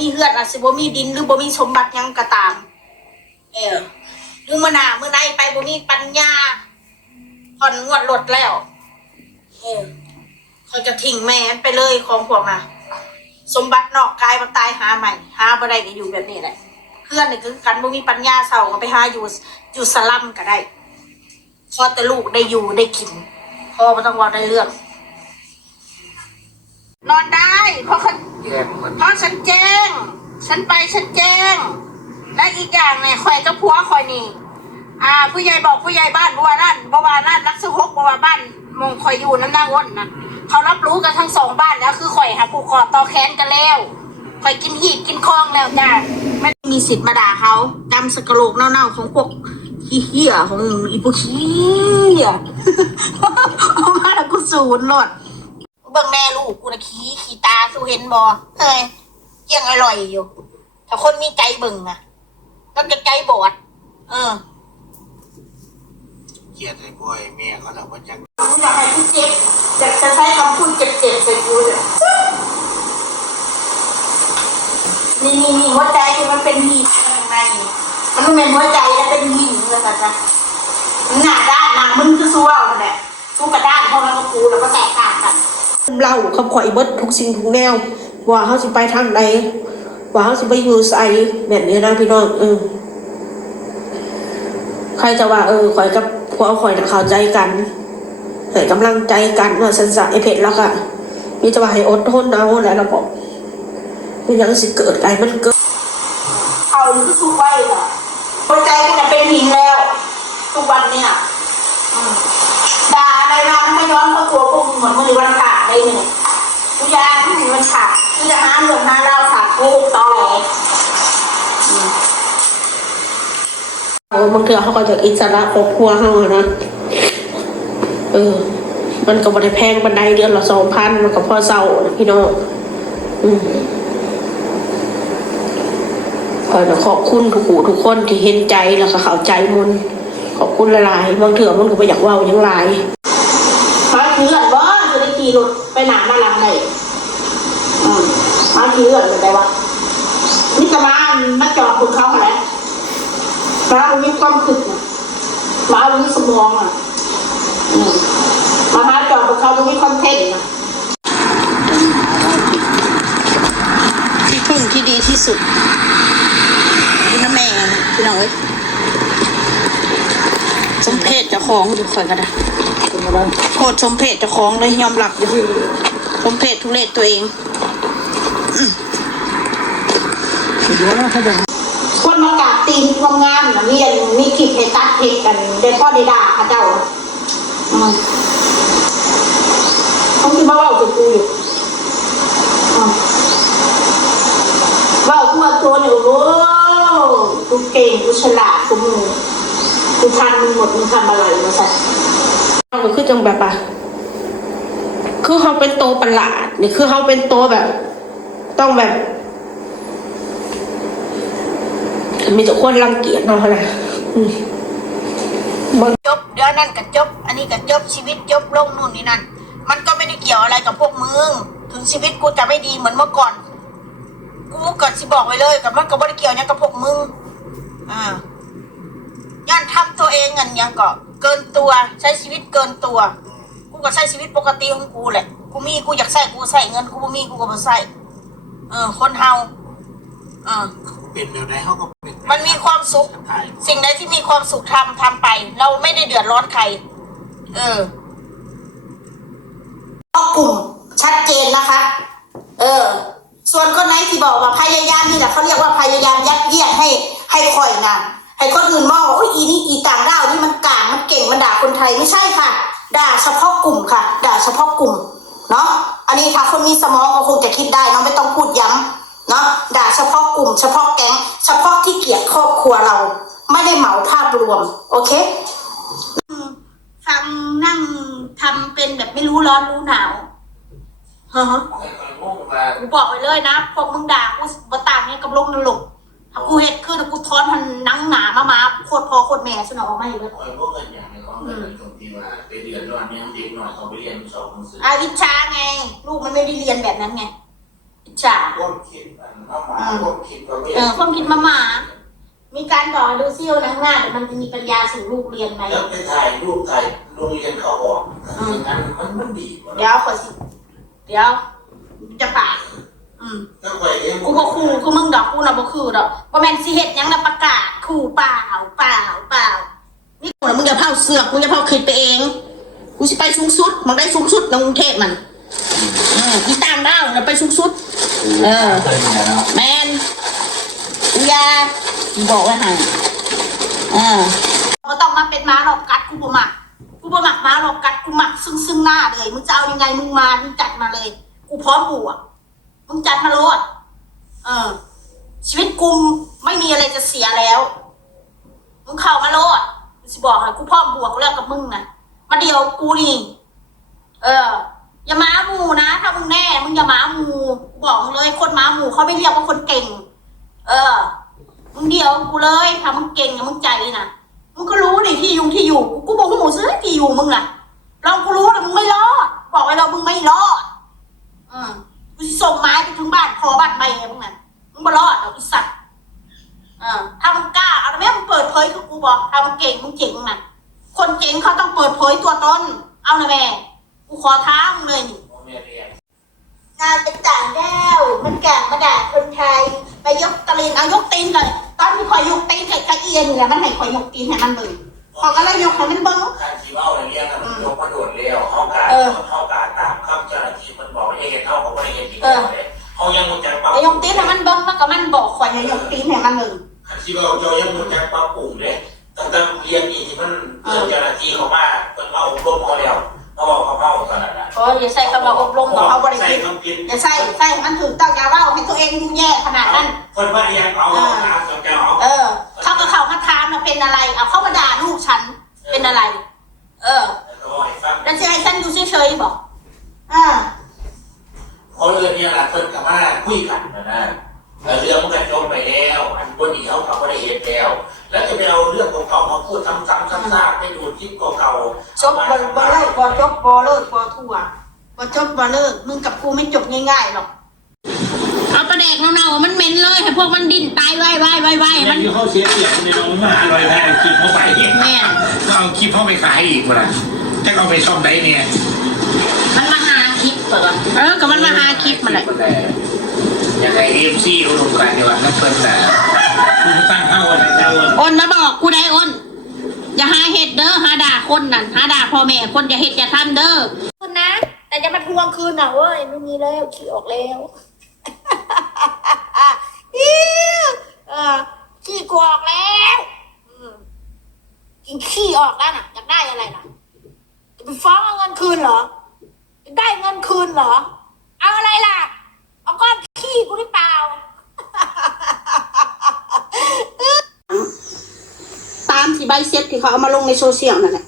มีเฮือนอาจสิบ่มีดินหรือบ่มีสมบัติหยังก็ตาม เออหรือมื้อหน้ามื้อไหนไปบ่มีปัญญาผ่อนงวดรถแล้ว เออเขาจะทิ้งแม่ไปเลยของพวกน่ะ สมบัตินอกกายมันตายหาใหม่ หาบ่ได้ก็อยู่แบบนี้แหละเพื่อนนี่คือกันบ่มีปัญญาเศร้าก็ไปหาอยู่อยู่สลัมก็ได้พอแต่ลูกได้อยู่ได้กินพอบ่ต้องว่าได้เรื่อง นอนได้ เพราะเขาแยกมันเพราะฉันแจ้ง ฉันไปฉันแจ้ง และอีกอย่างเนี่ยคอยกับผัวคอยนี่อ่า ผู้ใหญ่บอกผู้ใหญ่บ้านบัวนั่นบัวนั่นนักสหกบัวบ้านมงคอยอยู่น้ำนางอ้นนะเขารับรู้กันทั้งสองบ้านแล้วคือคอยหาผูกคอต่อแขนกันแล้วคอยกินหีดกินคองแล้วจ้าไม่มีสิทธิ์มาด่าเขาดำสกกระโหลกเน่าๆของพวกขี้เหี้ยของอีพวกขี้เหี้ยเอามาแล้วกูศูนย์หลด เบิ่งแม่ลูกกูนะขี้ขี้ตาสู้เห็นบอเฮ้ยเกี่ยงอร่อยอยู่ ถ้าคนมีใจเบิ่งอะต้องจะใจบอด เออเกลียดไอ้บอยแม่เขาเราว่าจังกูอยากให้พี่เจ็บอยากจะใช้คำพูดเจ็บๆใส่กูเนี่ยนี่นี่นี่หัวใจมันเป็นหินข้างในมันไม่เป็นหัวใจแล้วเป็นหินเลยสัตว์นะหน้าด้านหนังมึงคือสู้เอาแหละสู้กระด้านพอแล้วก็กูแล้วก็แตกต่างกัน เล่าคำข่อยเบิดทุกสิ่งทุกแนว ว่าเขาสิไปทางใดว่าเขาสิไปอยู่ไสแบบนี้นะพี่น้องเออใครจะว่า เออข่อยกับผัวข่อยนะเข้าใจกันให้กำลังใจกันว่าสันสะไอเพชรแล้วก็มีจะว่าให้อดทนเอาแล้วเราบอกมันยังสิเกิดอะไรมันเกิดเอาหรือก็สู้ไว้เหรอหัวใจกูจะเป็นหินแล้ว ทุกวันเนี่ยอืมด่าอะไรมามันไม่ย้อนเข้าตัวพวกมึงเหมือนมึงในวันขาอะไรเนี่ยกูยางมึงมันขาดกูจะหาเรื่องหาเราวขาดกูตอแหลโอ้บางเทื่อเขาก็จะอิสระครอบครัวเขาอะนะเออ มันก็บ่ได้แพงบันไดเดือนละสองพันมันก็พอเศร้านะพี่น้องอืมขอยน่ะขอบคุณทุกหูทุกคนที่เห็นใจแล้วก็เข้าใจมันขอบคุณหลายๆบางเถื่อมันก็ไปอยากว่าหยังหลาย มาขี่เลือดบ่จะได้ขี่รถไปหนามาหลังไหนมาขี่เลือดเป็นไรวะนี่จะมามาจอดบนเขาอะไรมามันมีความคิดนมามันมีสมองอะมามาจอดบนเขามันมีคอนเทนต์นะที่พึ่งที่ดีที่สุดคุณแม่พี่น้องเอ้ยสมเพศเจ้าของอยู่คอยกัน นะโคตรสมเพศเจ้าของเลยยอมรับอยู่สมเพศทุเรศตัวเองคนมากราบตีนงงามๆนะมีอันมีคลิปให้ตัดเพจกันได้พ่อได้ด่าเขาเจ้าอืมเขาคิดว่าเราจะกูอยู่อืมว่าทั่วตัวเนี่ยโอ้โหกูเก่งกูฉลาดกูมือกูทันมึงหมดมึงทำอะไรมาสัตว์เรา ก็คือจังแบบอะคือเขาเป็นโตวประหลาดนี่คือเขาเป็นโตวแบบ ต้องแบบ มีแต่คนรังเกียจเราขนาดอืมบางจบเดี๋ยวนั่นก็จบ อันนี้ก็จบชีวิตจบลงนู่นนี่นั่น มันก็ไม่ได้เกี่ยวอะไรกับพวกมึง ถึงชีวิตกูจะไม่ดีเหมือนเมื่อก่อน กูก็สิบอกไว้เลยกับมันก็ไม่ได้เกี่ยวเนี่ยกับพวกมึง อ่าย่านทำตัวเองกันยังก็ เกินตัวใช้ชีวิตเกินตัว กูก็ใช้ชีวิตปกติของกูแหละ กูมีกูอยากใส่กูใส่เงินกูบ่มีกูก็บ่ใส่เออ คนเฮาเออเป็นเดี๋ยวไหนเขาก็เป็นมันมีความสุข ถ่ายสิ่งใดที่มีความสุขทำทำไป เราไม่ได้เดือดร้อนใคร เออก็กลุ่มชัดเจนนะคะ เออ ส่วนคนไหนที่บอกว่าพยายามนี่แหละเขาเรียกว่าพยายามยัดเยียดให้ให้คอยนะ ให้คนอื่นมองว่าโอ้ยอีนี่อีต่างด้าวนี่มันกลางมันเก่งมันด่าคนไทยไม่ใช่ค่ะ ด่าเฉพาะกลุ่มค่ะ ด่าเฉพาะกลุ่มเนาะอันนี้ถ้าคนมีสมองก็คงจะคิดได้เนาะไม่ต้องพูดย้ำเนาะด่าเฉพาะกลุ่ม เฉพาะแก๊งเฉพาะที่เกลียดครอบครัวเรา ไม่ได้เหมาภาพรวม โอเคฟังนั่งทำเป็นแบบไม่รู้ร้อนรู้หนาวฮะกูบอกไปเลยนะพวกมึงด่ากูบ่ต่างให้กับลงนรก ถ้ากูเฮ็ดคือถ้ากูท้อนมันหนังหนามามาโคตรพอโคตรแม่สนออกมาอยู่เลยคอยพวกเงินอย่างในของเงินตรงที่ว่าไปเดือนร้อนเนี่ยเด็กหน่อยเขาไปเรียนสองหนังสืออาอิจฉาไง ลูกมันไม่ได้เรียนแบบนั้นไงอิจฉาพวกคิดมันมาหมาพวกคิดว่าไม่เออความคิดมาหมามีการบอกดูซิว่านังหน้าเดี๋ยวมันจะมีปัญญาสู่ลูกเรียนไหมแล้วไปถ่ายรูปถ่ายโรงเรียนเขาออกอย่างนั้นมันมันดีกว่าเดี๋ยวขอสิ เดี๋ยวจะปาก อืมถ้าไปเองกูบ่คู่กูมึงดอกกูน่ะบ่คือดอกบ่แม่นสิเฮ็ดหยังน่ะประกาศคู่เปล่าเปล่าเปล่านี่กูน่ะมึงอย่าเผาเสือกมึงอย่าเผาคิดไปเอง กูสิไปสูงสุดมึงได้สูงสุดในกรุงเทพมันอืมอีต่างดาวน่ะไปสูงสุด เออแมนกูอยาบอกไว้ให้เออ บ่ต้องมาเป็นม้าหลอกกัดกูบ่มักกูบ่มักม้าหลอกกัดกูมักซึ่งซึ่งหน้าเลยมึงจะเอายังไงมึงมามึงจัดมาเลย กูพร้อมบวก มึงจัดมาโลดเออ ชีวิตกูไม่มีอะไรจะเสียแล้ว มึงเข้ามาโลดกูสิบอกให้กูพร้อมบวกแล้วกับมึงนะมาเดียวกูนี่ เออ อย่าม้าหมูนะ ถ้ามึงแน่ มึงอย่าม้าหมู บอกมึงเลย คนม้าหมูเขาไม่เรียกว่าคนเก่ง เออ มึงเดียวกูเลยถ้ามึงเก่งอย่ามึงใจนะมึงก็รู้ดิที่ยุงที่อยู่ กูบอกหมูซื้อที่อยู่มึงน่ะลองกูรู้แต่มึงไม่รอด บอกไว้เรามึงไม่รอด อืม กูสิส่งไม้ไปถึงบ้านพอบ้านใหม่ไงมึงน่ะมึงบ่รอดเอาอีสัตว์เออถ้ามึงกล้าเอาแม่มึงเปิดเผยคือกูบอกถ้ามึงเก่งมึงเจ๋งน่ะ คนเจ๋งเขาต้องเปิดเผยตัวตนเอานะแม่กูขอท้ามึงเลยนี่พ่อแม่เรียนงานเป็นต่างด้าวมันแก่มาด่าคนไทย ไปยกตะลินเอายกตีนเลย ตอนที่คอยยกตีนไก่กระเอียนเนี่ยมันให้คอยยกตีนให้มันเบิ่งพอก็เลยยกให้มันเบิ่ง การที่ว่าอะไรเงี้ยมันยกมาโดดเร็วเขาการเออ เขา ที่มันบอกให้เห็นเขาเขาไม่ได้เห็นอีกเออเลยเขายังมุ่งใจปั๊บไปยกตีนให้มันเบิ่งแล้วก็มันบอกคอยให้ยกตีนให้มันเบิ่งการที่ว่าเรายังมุ่งใจปั๊บปุ่มเลยตั้งแต่เรียนนี่ที่มันเจ้าหน้าที่เขามาเป็นเอาอบรมเขาแล้วเขาบอกเขาเข้าตอนนั้นนะโอ้ยอย่าใส่คำว่าอบรมกับเขาบริใส่สุทธิ์คำพิษอย่าใส่ใส่ให้มันถูกต้องอย่าเล่าให้ตัวเองดูแย่ขนาดนั้นคนว่ายังเอาหาสนใจเอาเออ เขาก็เขามาถามมาเป็นอะไรเอาเขามาด่าลูกฉันเป็นอะไร เออแล้วให้ฟังแล้วจะให้ฉันดูเฉยๆบอกอ่า เขาเลยเนี่ยแหละเพิ่นกับว่าคุยกันนะนะเรื่องมันก็จบไปแล้ว อันบนนี้เขาเขาก็ได้เห็นแล้ว แล้วจะไปเอาเรื่องเก่าๆมาพูดซ้ำๆซ้ำๆไปดูคลิปเก่าๆจบบ่บ่เลิกบ่จบบ่เลิกบ่ทั่วบ่จบบ่เลิกมึงกับกูไม่จบง่ายๆหรอกเอาประแดกเน่าๆมันเหม็นเลยให้พวกมันดิ้นตายไว้ไว้ไว้ไว้มัมันนที่เขาเสียเปรียบในโรงมาอร่อยแท้เอาคลิปเข้าไปเองแม่นก็เอาคลิปเข้าไปขายอีกว่ะจะเอาไปช่องไหนเนี่ย มันมาหาคลิปเปิดเออก็มันมาหา คลิปมันแหละอยากให้เอฟซีอุดมการณ์ดีกว่านักเพิ่นแต่คุณตั้งเข้าอะไรเจ้าวันอ้นมาบอกกูได้อ้นอย่าหาเห็ดเด้อหาด่าคนนั่นหาด่าพ่อแม่คนอย่าเห็ดอย่าทำเด้อคุณนะ แต่จะมาทวงคืนน่ะเว้ยไม่มีแล้วขี้ออกแล้วอิ๊วเออขี้กูออกแล้วอืมกินขี้ออกแล้วน่ะอยากได้อะไรน่ะจะไปฟ้องเอาเงินคืนเหรอจะได้เงินคืนเหรอเอะไรล่ะ เอาก้อนขี้กูหรือเปล่า ตามที่ใบเซ็ตที่เขาเอามาลงในโซเชียลนั่นแหละ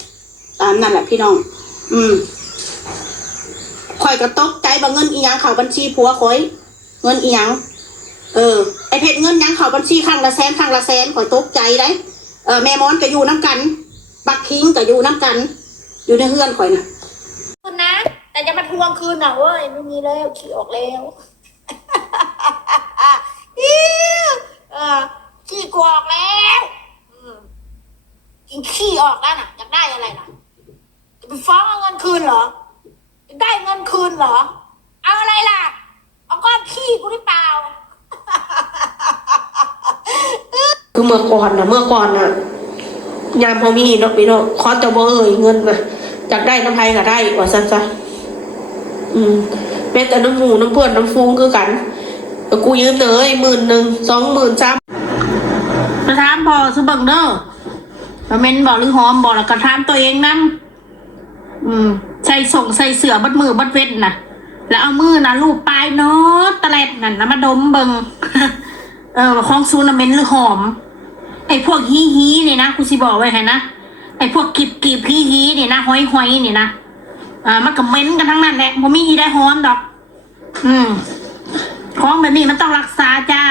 ตามนั่นแหละพี่น้อง อืมข่อยก็ตกใจบ่เงินอีหยังเข้าบัญชีผัวข่อย เงินอีหยัง เออ ไอเพชรเงินหยังเข้าบัญชีข้างละแสนข้างละแสนข่อยตกใจได้ เออแม่มอนก็อยู่น้ำกัน บักคิงก็อยู่น้ำกัน อยู่ในเฮือนข่อยนะคุณนะ แต่จะมาทวงคืนน่ะเว้ยไม่มีแล้วขี้ออกแล้วอิวเออขี้กูออกแล้วอืมกินขี้ออกแล้วน่ะอยากได้อะไรล่ะจะไปฟ้องเอาเงินคืนเหรอจะได้เงินคืนเหรอ เอาอะไรล่ะ เอาก้อนขี้กูหรือเปล่า คือเมื่อก่อนนะเมื่อก่อนนะยามพอมีเนาะพี่น้องขอแต่บ่เอ่ยเงินนะอยากได้น้ำไผ่ก็ได้ว่าซั่นซะ อืมแม้แต่น้ำหมูน้ำเพื่อนน้ำฟูงคือกันแต่กูยืมเลยหมื่นหนึ่งสองหมื่นสามกระทามพอสุบังเด้อมาเมนบอกหรือหอมบอกแล้วกระทามตัวเองนั่อืม ใส่ส่งใส่เสือบัดมือบัดเวทน่ะ แล้วเอามือนะลูบปลายเนาะตะแลดนั่นแล้วมาดมเบิงเออของซูนาเมนหรือหอม ไอ้พวกฮีฮีเนี่ยนะกูสิบอกไว้ให้นะไอ้พวกกีบกีบฮีฮีเนี่ยนะห้อยห้อยเนี่ยนะ อ่ามันก็เหม็นกันทั้งนั้นแหละผมมีอีได้หอมดอก อืมของแบบนี้มันต้องรักษาจ้า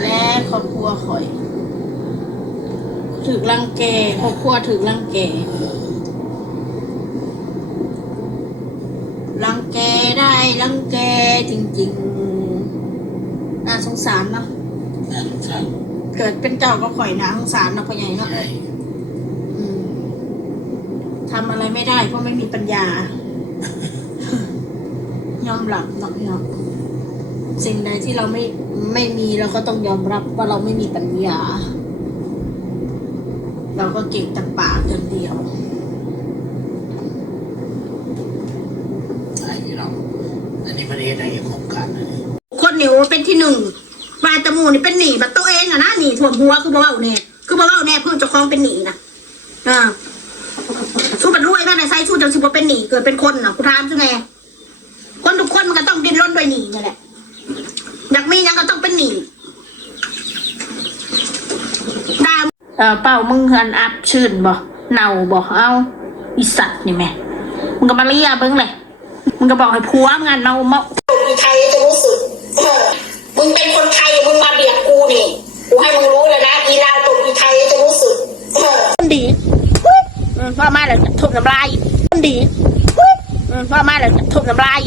และครอบครัวข่อยถึกรังแกครอบครัวถึกรังแกรังแกได้รังแกจริงๆน่าสงสารเนาะนั่นใช่เกิดเป็นเจ้าก็ข่อยน่าสงสารเนาะพ่อใหญ่เนาะใช่อืม ทำอะไรไม่ได้เพราะไม่มีปัญญา ยอมรับเนาะพี่เนาะสิ่งใดที่เราไม่ไม่มีเราก็ต้องยอมรับว่าเราไม่มีปัญญา เราก็เก่งแต่ปากอย่างเดียวใช่พี่น้องอันนี้ประเทศอะไรโครงการอันนี้คนหนิวเป็นที่หนึ่งวาจมูนี่เป็นหนีแบบตัวเองอะนะหนีถ่วมหัวคือบ่เว้าแน่คือบ่เว้าแน่เพื่อนเจะคล้าของเป็นหนีนะอ่า สู้เป็นรวยมากในไซสู้จังสิบ่เป็นหนีเกิดเป็นคนน่ะกูถามซุแน่คนทุกคนมันก็ต้องดิ้นรนด้วยหนีนี่แหละอยากมีหยังก็ต้องเป็นหนีดามเออเป้ามึงเฮือนอับชื่นบ่เน่าบ่เอาอีสัตว์นี่แม่มึงก็มาเลียเบิ่งเลยมึงก็บอกให้ผัวมึงอะเน่าเมาอีไทยจะรู้สึกเออมึงเป็นคนไทยมึงมาเบียดกูนี่กูให้มึงรู้เลยนะอีลาวตกอีไทยจะรู้สึกเออคนดีอืมว่ามาแล้วทุบน้ำลายคนดีอืมว่ามาแล้วทุบน้ำลาย